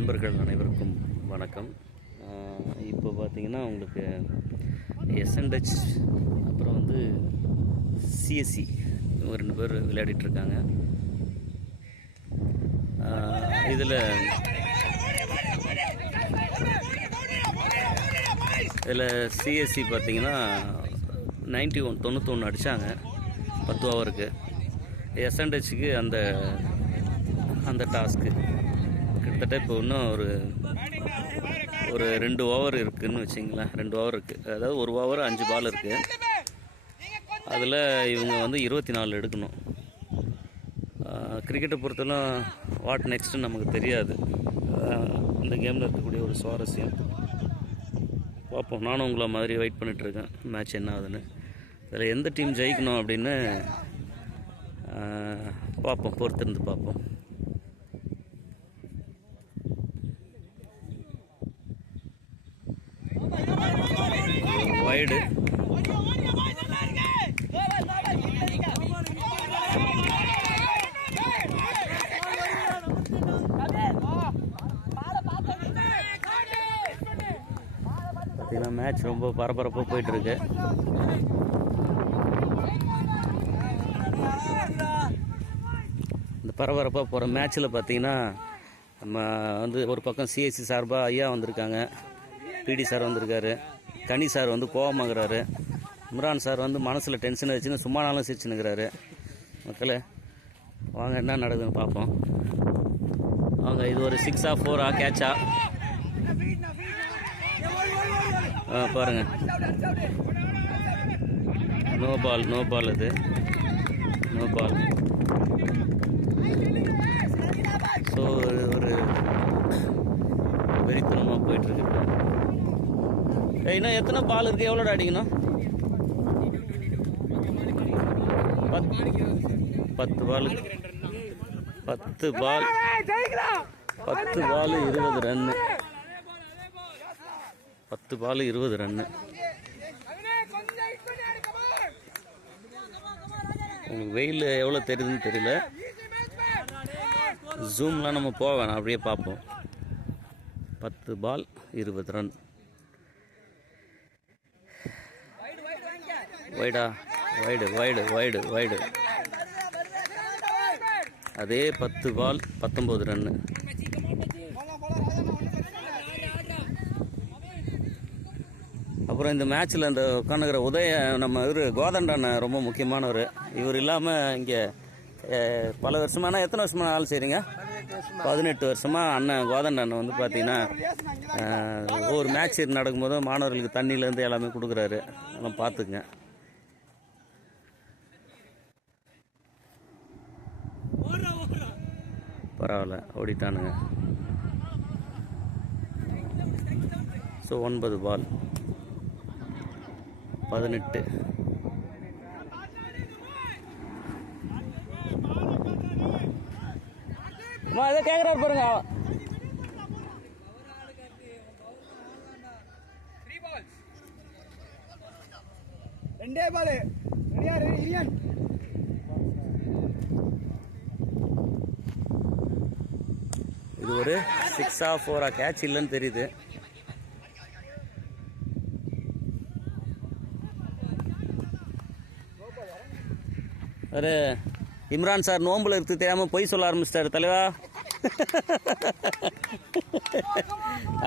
நண்பர்கள் அனைவருக்கும் வணக்கம். இப்போ பார்த்தீங்கன்னா உங்களுக்கு எஸ்என்ஹெச் அப்புறம் வந்து சிஎஸ்சி இவங்க 2 பேர் விளையாடிட்டுருக்காங்க. இதில் சிஎஸ்சி பார்த்தீங்கன்னா 91 அடித்தாங்க 10 ஓவருக்கு. எஸ்என்ஹெச்சுக்கு அந்த டாஸ்க்கு கிட்டத்தட்ட இப்போ இன்னும் ஒரு 2 ஓவர் இருக்குதுன்னு வச்சிங்களேன். 2 ஓவர் இருக்குது, அதாவது 1 ஓவர் 5 பால் இருக்குது. அதில் இவங்க வந்து 24 எடுக்கணும். கிரிக்கெட்டை பொறுத்தவரை வாட் நெக்ஸ்ட்டு நமக்கு தெரியாது. இந்த கேமில் இருக்கக்கூடிய ஒரு சுவாரஸ்யம் பார்ப்போம். நானும் உங்களை மாதிரி வெயிட் பண்ணிகிட்ருக்கேன் மேட்ச் என்ன ஆகுதுன்னு. அதில் எந்த டீம் ஜெயிக்கணும் அப்படின்னு பார்ப்போம், பொறுத்திருந்து பார்ப்போம். வைடு பார்த்தீங்கன்னா மேட்ச் ரொம்ப பரபரப்பாக போயிட்டுருக்கு. இந்த பரபரப்பாக போகிற மேட்ச்சில் பார்த்தீங்கன்னா நம்ம வந்து ஒரு பக்கம் சிஎஸ்சி சார்பாக ஐயா வந்திருக்காங்க, பிடி சார் வந்திருக்காரு, கனி சார் வந்து கோபமாகறாரு, இம்ரான் சார் வந்து மனசில் டென்ஷன் வச்சுன்னு சும்மா நாளும் சிரிச்சுன்னுக்கிறாரு. மக்களே வாங்க என்ன நடக்குதுன்னு பார்ப்போம். வாங்க, இது ஒரு 6-ஆ 4-ஆ கேட்சா பாருங்கள். நோ பால் இது நோ பால். ஸோ ஒரு வெறித்தனமாக போயிட்டுருக்கு. இன்னும் எத்தனை பால் இருக்குது, எவ்வளோட அடிக்கணும்? 10 பால் 10 பால் 20 ரன்னு. 10 பால் 20 ரன்னு. உங்களுக்கு வெயில் எவ்வளோ தெரியுதுன்னு தெரியல. ஜூம்லாம் நம்ம போக வேணாம், அப்படியே பார்ப்போம். 10 பால் 20 ரன். வைடா வைடு. அதே 10 பால் 19 ரன்னு. அப்புறம் இந்த மேட்ச்சில் இந்த உட்காந்துக்கிற நம்ம கோதண்டன் ரொம்ப முக்கியமானவர். இவர் இல்லாமல் இங்கே பல வருஷமான, எத்தனை வருஷமான ஆள் செய்கிறீங்க? 18 வருஷமாக அண்ணன் கோதண்டன் வந்து பார்த்தீங்கன்னா ஒவ்வொரு மேட்ச் நடக்கும்போதும் மாணவர்களுக்கு தண்ணியிலேருந்து எல்லாமே கொடுக்குறாரு. அதெல்லாம் பார்த்துக்குங்க. பரவாயில்ல, ஓடிட்டானுங்க. ஸோ 9 பால் 18. இதை கேட்குறாரு பாருங்க. ரெண்டே பால். இது ஒரு 6-ஆ 4-ஆ கேட்ச் இல்லைன்னு தெரியுது. அரே இம்ரான் சார் நோம்பில் இருக்கு தெரியாமல் பொய் சொல்ல ஆரம்பிச்சிட்டாரு தலைவா.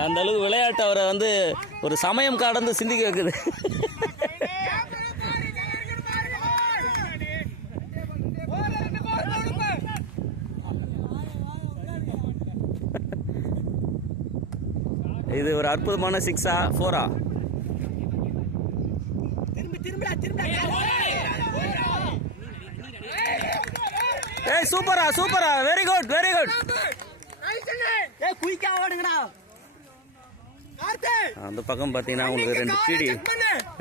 அந்த அளவுக்கு விளையாட்டு அவரை வந்து ஒரு சமயம் கடந்து சிந்திக்க வைக்குது. இது ஒரு அற்புதமான 6-ஆ 4-ஆ? ஏய் சூப்பரா வெரி குட். அந்த பக்கம் பார்த்தீங்கன்னா உங்களுக்கு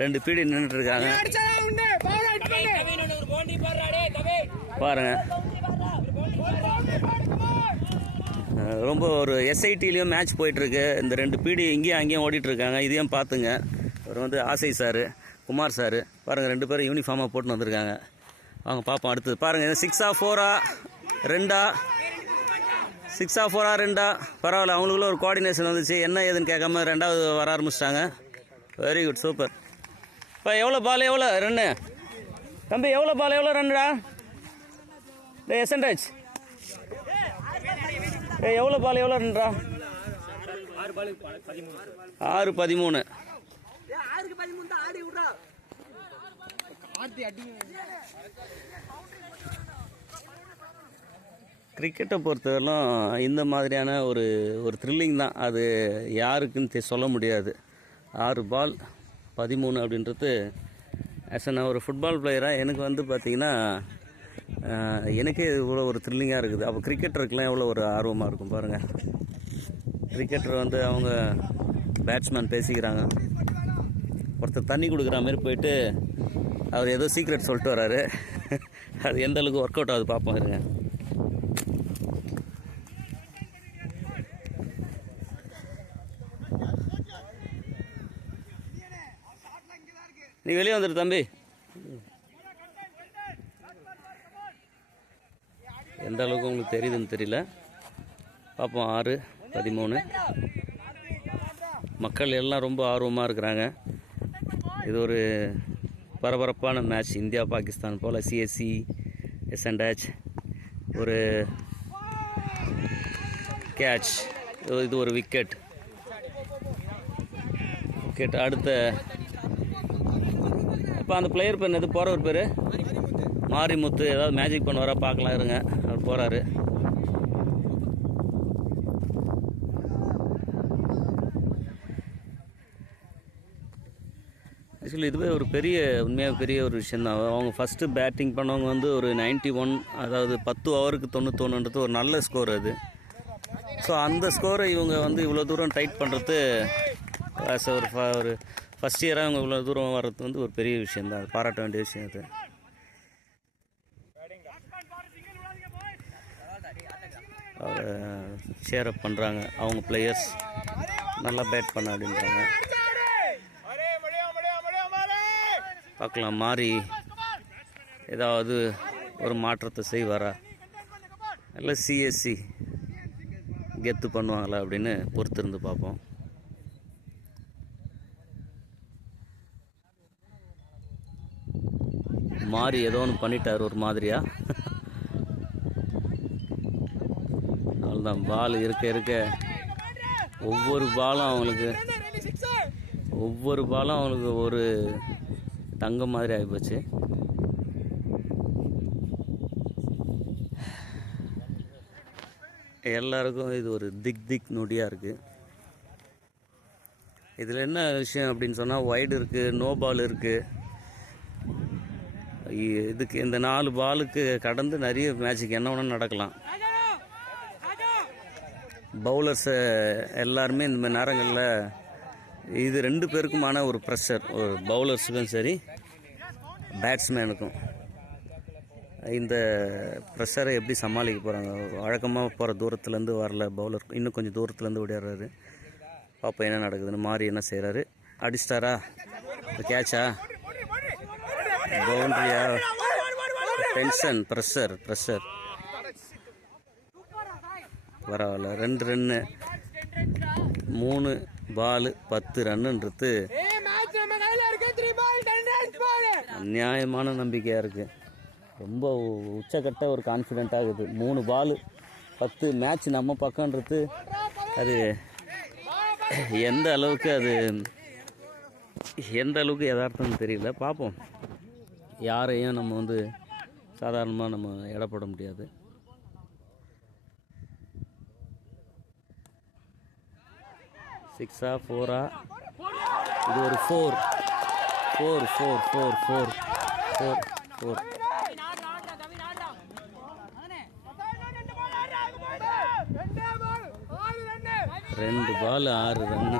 2 பீடி நின்றுட்டு இருக்காங்க பாருங்க. ரொம்ப ஒரு எஸ்ஐடிலையும் மேட்ச் போயிட்டுருக்கு. இந்த 2 பீடி இங்கேயும் அங்கேயும் ஓடிட்டுருக்காங்க. இதையும் பார்த்துங்க. அவர் வந்து ஆசை சார், குமார் சார் பாருங்கள், 2 பேரும் யூனிஃபார்மாக போட்டுன்னு வந்திருக்காங்க. வாங்க பார்ப்போம் அடுத்தது. பாருங்கள் 6-ஆ 4-ஆ 2-ஆ 6 4 2 பரவாயில்ல. அவங்களுக்குள்ள ஒரு கோஆர்டினேஷன் வந்துச்சு. என்ன ஏதுன்னு கேட்காம ரெண்டாவது வர ஆரம்பிச்சிட்டாங்க. Very good, super. இப்போ எவ்வளோ பால் எவ்வளோ ரன்னு தம்பி? எவ்வளோ பால் எவ்வளோ ரன்னுடா? எஸ்என்ராஜ் எவ்வளோ பால் எவ்வளோ ரன்னுடா? 6-13. கிரிக்கெட்டை பொறுத்தவரையிலும் இந்த மாதிரியான ஒரு த்ரில்லிங் தான். அது யாருக்குன்னு சொல்ல முடியாது. 6 பால் 13 அப்படின்றது நான் ஒரு ஃபுட்பால் பிளேயராக எனக்கு வந்து பார்த்திங்கன்னா எனக்கே இவ்வளோ ஒரு த்ரில்லிங்காக இருக்குது. அப்போ கிரிக்கெட்டருக்கெலாம் எவ்வளோ ஒரு ஆர்வமாக இருக்கும் பாருங்கள். கிரிக்கெட்டர் வந்து அவங்க பேட்ஸ்மேன் பேசிக்கிறாங்க. ஒருத்தர் தண்ணி கொடுக்குற மாதிரி போயிட்டு அவர் ஏதோ சீக்ரெட் சொல்லிட்டு வராரு. அது எந்த அளவுக்கு ஒர்க் அவுட் ஆகுது பார்ப்போம் இருங்க. நீ வெளியே வந்துடு தம்பி. எந்த அளவுக்கு உங்களுக்கு தெரியுதுன்னு தெரியல. பார்ப்போம். 6-13. மக்கள் எல்லாம் ரொம்ப ஆர்வமாக இருக்கிறாங்க. இது ஒரு பரபரப்பான மேட்ச். இந்தியா பாகிஸ்தான் போல் சிஎஸ்சி எஸ்என்டாச் ஒரு கேட்ச், இது ஒரு விக்கெட். அடுத்த இப்போ அந்த பிளேயர் பேர் எது போகிறவர் பேர் மாரிமுத்து. ஏதாவது மேஜிக் பண்ணுவாரா பார்க்கலாம் இருங்க. அவர் போகிறாரு. ஆக்சுவலி இதுவே ஒரு உண்மையாக பெரிய ஒரு விஷயந்தான். அவங்க ஃபஸ்ட்டு பேட்டிங் பண்ணவங்க வந்து ஒரு 91, அதாவது 10 ஓவருக்கு 91 ஒரு நல்ல ஸ்கோர் அது. ஸோ அந்த ஸ்கோரை இவங்க வந்து இவ்வளோ தூரம் டைட் பண்ணுறது ஆஸ் ஒரு ஃபஸ்ட் இயராக அவங்க இவ்வளோ தூரம் வர்றது வந்து ஒரு பெரிய விஷயந்தான். அது பாராட்ட வேண்டிய விஷயம். அது ஷேர் அப் பண்ணுறாங்க. அவங்க பிளேயர்ஸ் நல்லா பேட் பண்ண அப்படின்றாங்க. பார்க்கலாம் மாறி ஏதாவது ஒரு மாற்றத்தை செய்வாரா, இல்லை சிஎஸ்சி கெத்து பண்ணுவாங்களா அப்படின்னு பொறுத்திருந்து பார்ப்போம். மாறி ஏதோ ஒன்று பண்ணிட்டார் ஒரு மாதிரியா. அவ்வளோதான். பால் இருக்க ஒவ்வொரு பாலும் அவங்களுக்கு ஒரு தங்கம் மாதிரி ஆகிப்போச்சு. எல்லாருக்கும் இது ஒரு திக் நொடியாக இருக்குது. இதில் என்ன விஷயம் அப்படின்னு சொன்னால், வைடு இருக்குது, நோ பால் இருக்குது. இதுக்கு இந்த 4 பாலுக்கு கடந்து நிறைய மேட்சுக்கு என்ன ஒன்று நடக்கலாம். பவுலர்ஸ் எல்லாருமே இந்த மாதிரி நேரங்களில் இது 2 பேருக்குமான ஒரு ப்ரெஷர், ஒரு பவுலர்ஸுக்கும் சரி பேட்ஸ்மேனுக்கும். இந்த ப்ரெஷரை எப்படி சமாளிக்க போகிறாங்க? வழக்கமாக போகிற தூரத்துலேருந்து வரல பவுலர், இன்னும் கொஞ்சம் தூரத்துலேருந்து ஓடிடுறாரு. பாப்பா என்ன நடக்குதுன்னு. மாறி என்ன செய்கிறாரு? அடிச்சிட்டாரா? கேட்சா? பவுண்ட்ரியா? டென்ஷன், ப்ரெஷர் பரவாயில்ல. 2 ரன்னு, 3 பால் 10 ரன்னுன்றது அநியாயமான நம்பிக்கையாக இருக்குது. ரொம்ப உச்சக்கட்ட ஒரு கான்ஃபிடென்ட் ஆகுது. 3 பால் 10 மேட்ச் நம்ம பக்கம்ன்றது அது எந்த அளவுக்கு யதார்த்தம்னு தெரியல. பார்ப்போம். யாரையும் நம்ம வந்து சாதாரணமாக நம்ம எடப்பட முடியாது. சிக்ஸா 4ஆ? இது ஒரு 4. ரெண்டு பால் 6 ரன்னு.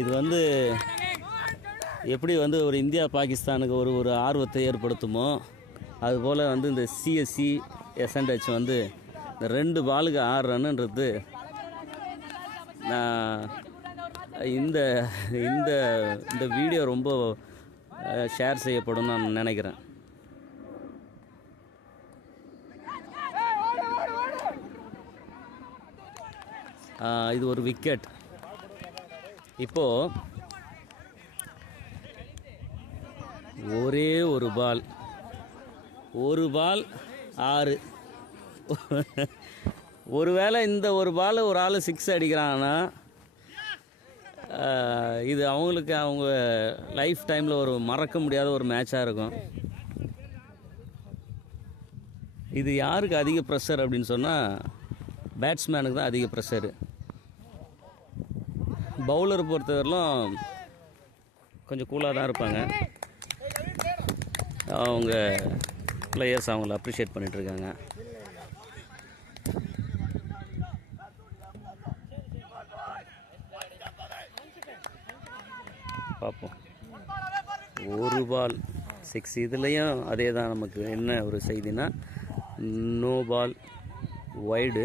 இது வந்து எப்படி வந்து ஒரு இந்தியா பாகிஸ்தானுக்கு ஒரு ஆர்வத்தை ஏற்படுத்துமோ, அதுபோல் வந்து இந்த சிஎஸ்சி எஸ்என்ஹெச் வந்து இந்த 2 பாலுக்கு 6 ரன்னுன்றது நான் இந்த வீடியோ ரொம்ப ஷேர் செய்யப்படும் நான் நினைக்கிறேன். இது ஒரு விக்கெட். இப்போது ஒரே ஒரு பால் 6. ஒருவேளை இந்த ஒரு பால் ஒரு ஆள் 6 அடிக்கிறாங்கன்னா இது அவங்களுக்கு அவங்க லைஃப் டைமில் ஒரு மறக்க முடியாத ஒரு மேட்சாக இருக்கும். இது யாருக்கு அதிக ப்ரெஷர் அப்படின்னு சொன்னால் பேட்ஸ்மேனுக்கு தான் அதிக ப்ரெஷரு. பவுலர் பொறுத்தவரையிலும் கொஞ்சம் கூலாக தான் இருப்பாங்க. அவங்க பிளேயர்ஸ் அவங்கள அப்ரிஷியேட் பண்ணிகிட்ருக்காங்க. பார்ப்போம். ஒரு பால் 6. இதுலேயும் அதே தான். நமக்கு என்ன ஒரு செய்தினா நோ பால் வைடு.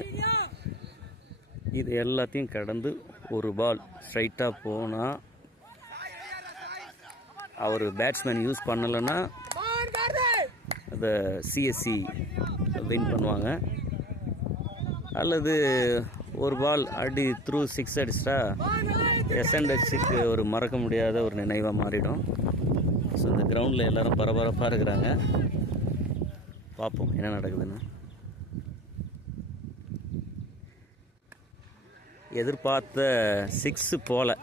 இது எல்லாத்தையும் கடந்து ஒரு பால் ஸ்ட்ரைட்டாக போனால் அவர் பேட்ஸ்மேன் யூஸ் பண்ணலைன்னா அதை சிஎஸ்சி வின் பண்ணுவாங்க. அல்லது ஒரு பால் அடி த்ரூ 6 அடிச்சிட்டா எஸ்என்ஹெச்சுக்கு ஒரு மறக்க முடியாத ஒரு நினைவாக மாறிடும். ஸோ இந்த கிரவுண்டில் எல்லோரும் பரபரப்பாக இருக்கிறாங்க. பார்ப்போம் என்ன நடக்குதுன்னு. எதிர்பார்த்த 6 போல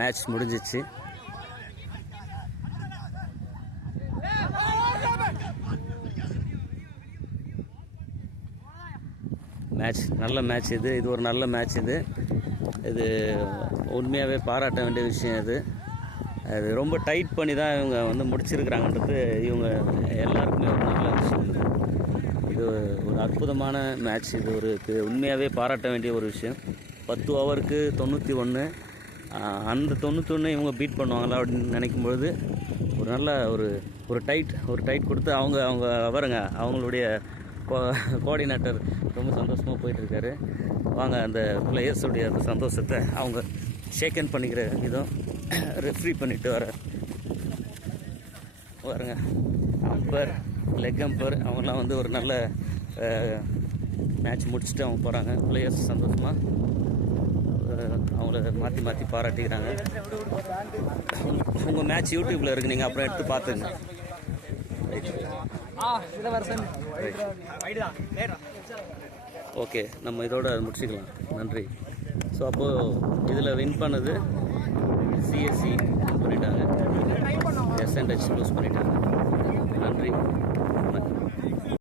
மேட்ச் முடிஞ்சிச்சு. நல்ல மேட்ச் இது ஒரு நல்ல மேட்ச். இது உண்மையாகவே பாராட்ட வேண்டிய விஷயம். அது ரொம்ப டைட் பண்ணி தான் இவங்க வந்து முடிச்சிருக்கிறாங்கன்றது இவங்க எல்லாருக்குமே ஒரு நல்ல விஷயம். இது ஒரு அற்புதமான மேட்ச். இது உண்மையாகவே பாராட்ட வேண்டிய ஒரு விஷயம். 10 ஓவருக்கு 91. அந்த 91 இவங்க பீட் பண்ணுவாங்களா அப்படின்னு நினைக்கும்பொழுது ஒரு நல்ல ஒரு டைட் கொடுத்து அவங்க அவருங்க அவங்களுடைய கோஆர்டினேட்டர் ரொம்ப சந்தோஷமாக போயிட்டுருக்காரு. வாங்க அந்த பிளேயர்ஸுடைய அந்த சந்தோஷத்தை அவங்க ஷேக்கன் பண்ணிக்கிற விதம் ரெஃப்ரி பண்ணிவிட்டு வரங்க. அம்பர், லெக் அம்பர் அவங்கெல்லாம் வந்து ஒரு நல்ல மேட்ச் முடிச்சுட்டு அவங்க போகிறாங்க. பிளேயர்ஸ் சந்தோஷமாக அவங்கள மாற்றி பாராட்டிக்கிறாங்க. உங்கள் மேட்ச் யூடியூப்பில் இருக்குது, நீங்கள் அப்புறம் எடுத்து பார்த்துங்க. ஓகே, நம்ம இதோட முடிச்சுக்கலாம். நன்றி. ஸோ அப்போது இதில் வின் பண்ணது சிஎஸ்சி பண்ணிட்டாங்க, எஸ்என்ஹெச் லூஸ் பண்ணிட்டாங்க. நன்றி.